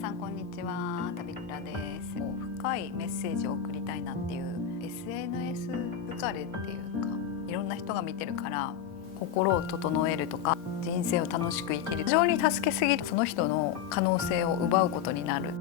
さんこんにちは、たびくらです。深いメッセージを送りたいなっていう SNS 疲れっていうか、いろんな人が見てるから心を整えるとか人生を楽しく生きる、非常に助けすぎるその人の可能性を奪うことになる。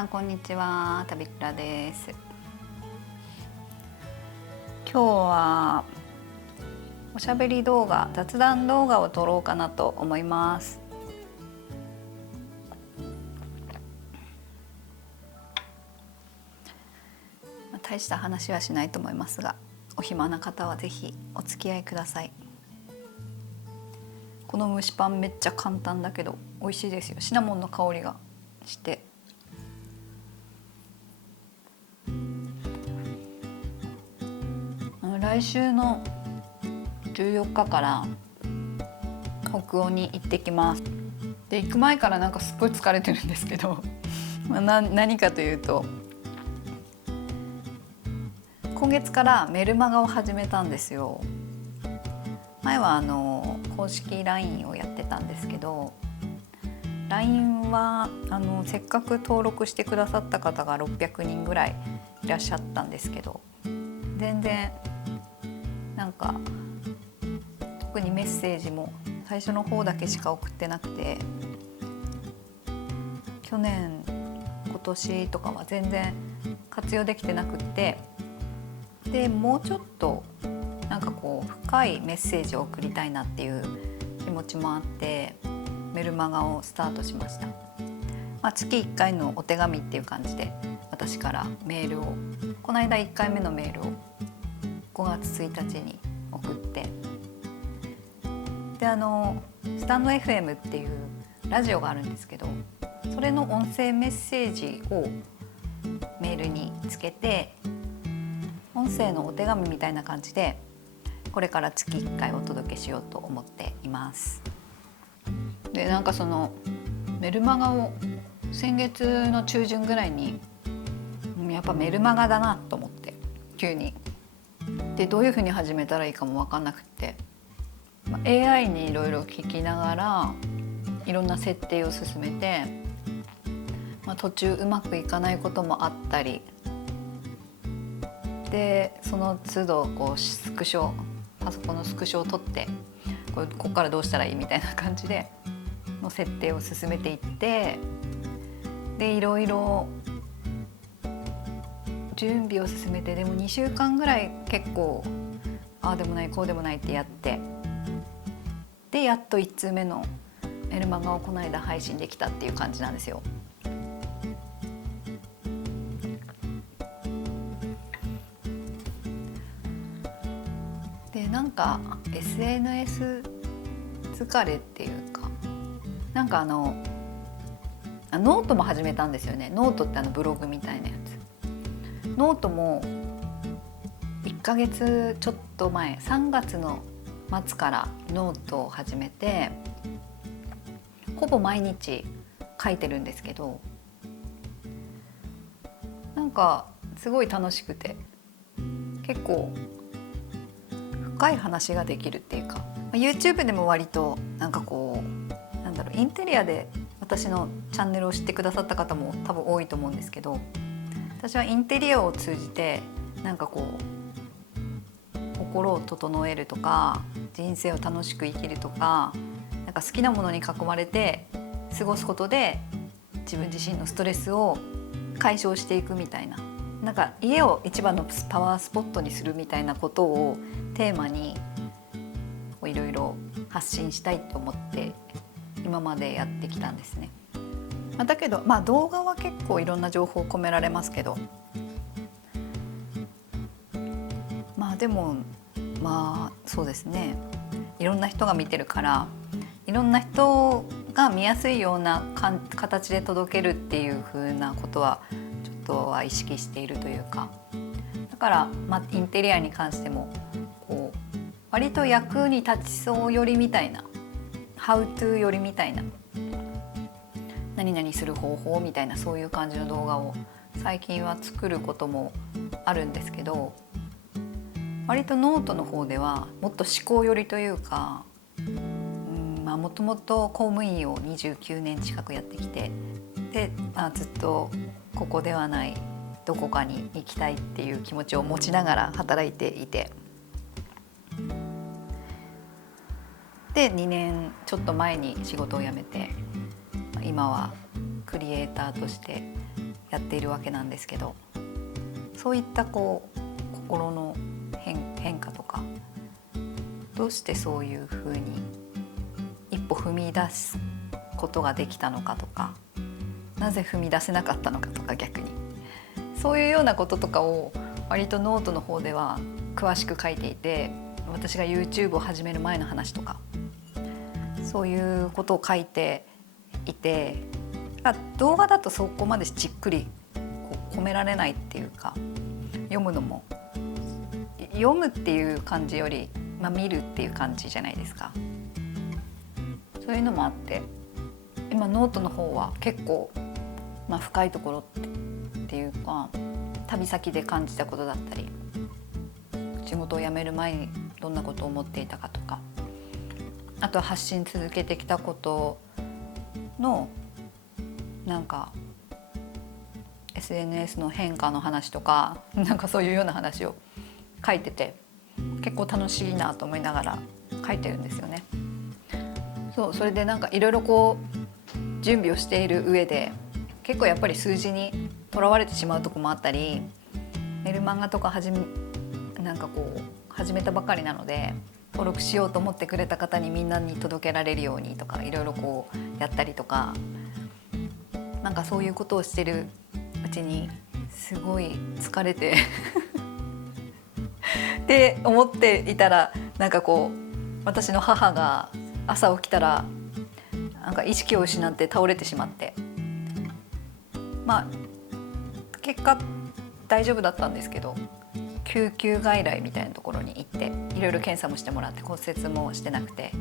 さんこんにちは、たびくらです。今日はおしゃべり動画、雑談動画を撮ろうかなと思います。大した話はしないと思いますが、お暇な方はぜひお付き合いください。この蒸しパンめっちゃ簡単だけど美味しいですよ。シナモンの香りがして来週の14日から北欧に行ってきます。で行く前からなんかすっごい疲れてるんですけど何かというと、今月からメルマガを始めたんですよ。前は公式 LINE をやってたんですけど、 LINE はせっかく登録してくださった方が600人ぐらいいらっしゃったんですけど、全然なんか特にメッセージも最初の方だけしか送ってなくて、去年今年とかは全然活用できてなくって、でもうちょっとなんかこう深いメッセージを送りたいなっていう気持ちもあってメルマガをスタートしました。月1回のお手紙っていう感じで私からメールを、この間1回目のメールを5月1日に送って、でスタンド FM っていうラジオがあるんですけど、それの音声メッセージをメールにつけて、音声のお手紙みたいな感じでこれから月1回お届けしようと思っています。でなんかそのメルマガを先月の中旬ぐらいにやっぱメルマガだなと思って急に、でどういうふうに始めたらいいかも分かんなくって、AI にいろいろ聞きながらいろんな設定を進めて、途中うまくいかないこともあったりで、その都度こうスクショ、パソコンのスクショを取ってここからどうしたらいいみたいな感じでの設定を進めていって、でいろいろ準備を進めて、でも2週間ぐらい結構ああでもないこうでもないってやって、でやっと1通目のメルマガをこの間配信できたっていう感じなんですよ。でなんか SNS 疲れっていうか、なんかノートも始めたんですよね。ノートってブログみたいなやつ。ノートも1ヶ月ちょっと前、3月の末からノートを始めて、ほぼ毎日書いてるんですけど、なんかすごい楽しくて、結構深い話ができるっていうか、YouTube でも割となんかこうなんだろう、インテリアで私のチャンネルを知ってくださった方も多分多いと思うんですけど、私はインテリアを通じてなんかこう心を整えるとか人生を楽しく生きるとか、なんか好きなものに囲まれて過ごすことで自分自身のストレスを解消していくみたいな、なんか家を一番のパワースポットにするみたいなことをテーマにいろいろ発信したいと思って今までやってきたんですね。だけど動画は結構いろんな情報を込められますけど、でもそうですね、いろんな人が見てるからいろんな人が見やすいような形で届けるっていう風なことはちょっとは意識しているというか、だからインテリアに関してもこう割と役に立ちそうよりみたいな、How to よりみたいな、何々する方法みたいな、そういう感じの動画を最近は作ることもあるんですけど、割とノートの方ではもっと思考寄りというか、もともと公務員を29年近くやってきて、で、ずっとここではないどこかに行きたいっていう気持ちを持ちながら働いていて、で2年ちょっと前に仕事を辞めて、今はクリエイターとしてやっているわけなんですけど、そういったこう心の変化とか、どうしてそういうふうに一歩踏み出すことができたのかとか、なぜ踏み出せなかったのかとか、逆にそういうようなこととかを割とノートの方では詳しく書いていて、私が YouTube を始める前の話とかそういうことを書いていて、動画だとそこまでじっくり込められないっていうか、読むのも読むっていう感じより、見るっていう感じじゃないですか。そういうのもあって、今ノートの方は結構、深いところっていうか、旅先で感じたことだったり、仕事を辞める前にどんなことを思っていたかとか、あとは発信続けてきたことのなんか SNS の変化の話とか、なんかそういうような話を書いてて、結構楽しいなと思いながら書いてるんですよね。それでなんかいろいろこう準備をしている上で、結構やっぱり数字にとらわれてしまうとこもあったり、メルマガとか始めたばかりなので、登録しようと思ってくれた方にみんなに届けられるようにとか、いろいろこうやったりとか、なんかそういうことをしてるうちにすごい疲れてって思っていたら、なんかこう私の母が朝起きたらなんか意識を失って倒れてしまって、結果大丈夫だったんですけど、救急外来みたいなところに行っていろいろ検査もしてもらって、骨折もしてなくて、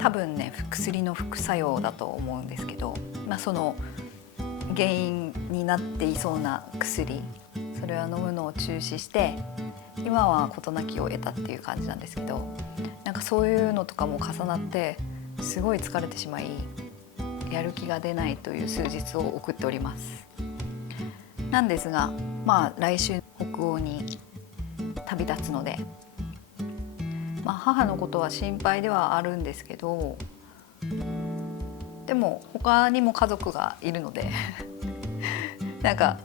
多分ね薬の副作用だと思うんですけど、その原因になっていそうな薬、それは飲むのを中止して今は事なきを得たっていう感じなんですけど、なんかそういうのとかも重なってすごい疲れてしまい、やる気が出ないという数日を送っております。なんですが、来週北欧に旅立つので、母のことは心配ではあるんですけど、でも他にも家族がいるのでなんか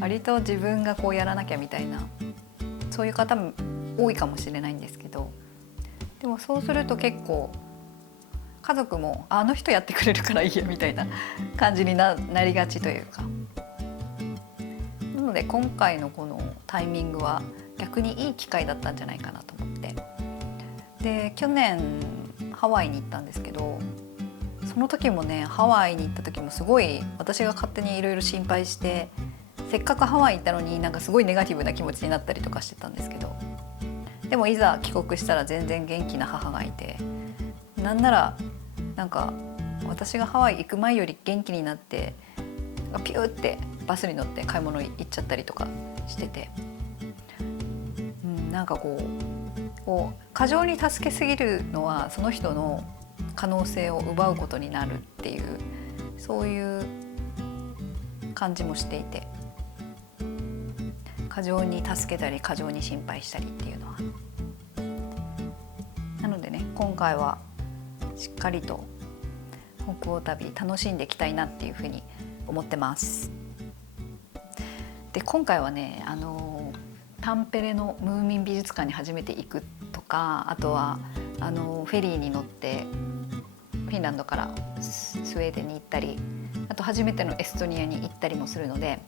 割と自分がこうやらなきゃみたいな、そういう方も多いかもしれないんですけど、でもそうすると結構家族もあの人やってくれるからいいやみたいな感じに なりがちというか、なので今回のこのタイミングは逆にいい機会だったんじゃないかなと思って、で去年ハワイに行ったんですけど、その時もね、ハワイに行った時もすごい私が勝手にいろいろ心配して、せっかくハワイ行ったのになんかすごいネガティブな気持ちになったりとかしてたんですけど、でもいざ帰国したら全然元気な母がいて、なんならなんか私がハワイ行く前より元気になって、ピューってバスに乗って買い物行っちゃったりとかしてて、なんかこう過剰に助けすぎるのはその人の可能性を奪うことになるっていう、そういう感じもしていて、過剰に助けたり過剰に心配したりっていうのは、なのでね、今回はしっかりと北欧旅楽しんでいきたいなっていうふうに思ってます。で今回はね、タンペレのムーミン美術館に初めて行くとか、あとはフェリーに乗ってフィンランドからスウェーデンに行ったり、あと初めてのエストニアに行ったりもするので、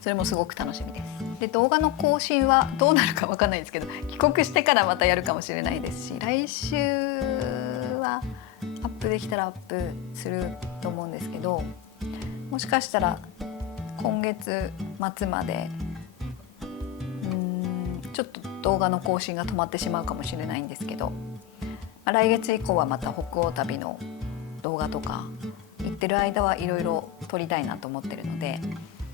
それもすごく楽しみです。で動画の更新はどうなるか分かんないですけど、帰国してからまたやるかもしれないですし、来週はアップできたらアップすると思うんですけど、もしかしたら今月末までちょっと動画の更新が止まってしまうかもしれないんですけど、来月以降はまた北欧旅の動画とか行ってる間はいろいろ撮りたいなと思ってるので、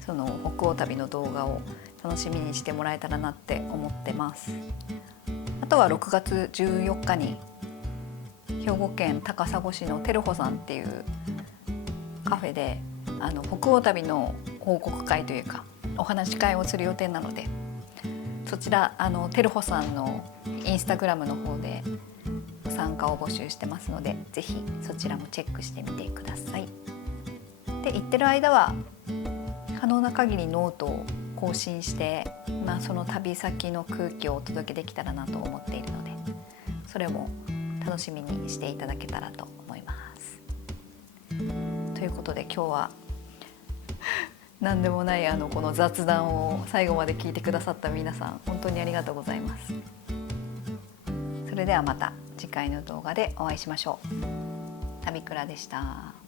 その北欧旅の動画を楽しみにしてもらえたらなって思ってます。あとは6月14日に兵庫県高砂市のテルホさんっていうカフェで北欧旅の報告会というかお話し会をする予定なので、そちらテルホさんのインスタグラムの方で参加を募集してますので、ぜひそちらもチェックしてみてください。で行ってる間は可能な限りノートを更新して、その旅先の空気をお届けできたらなと思っているので、それも楽しみにしていただけたらと思います。ということで今日は何でもないこの雑談を最後まで聞いてくださった皆さん、本当にありがとうございます。それではまた次回の動画でお会いしましょう。旅倉でした。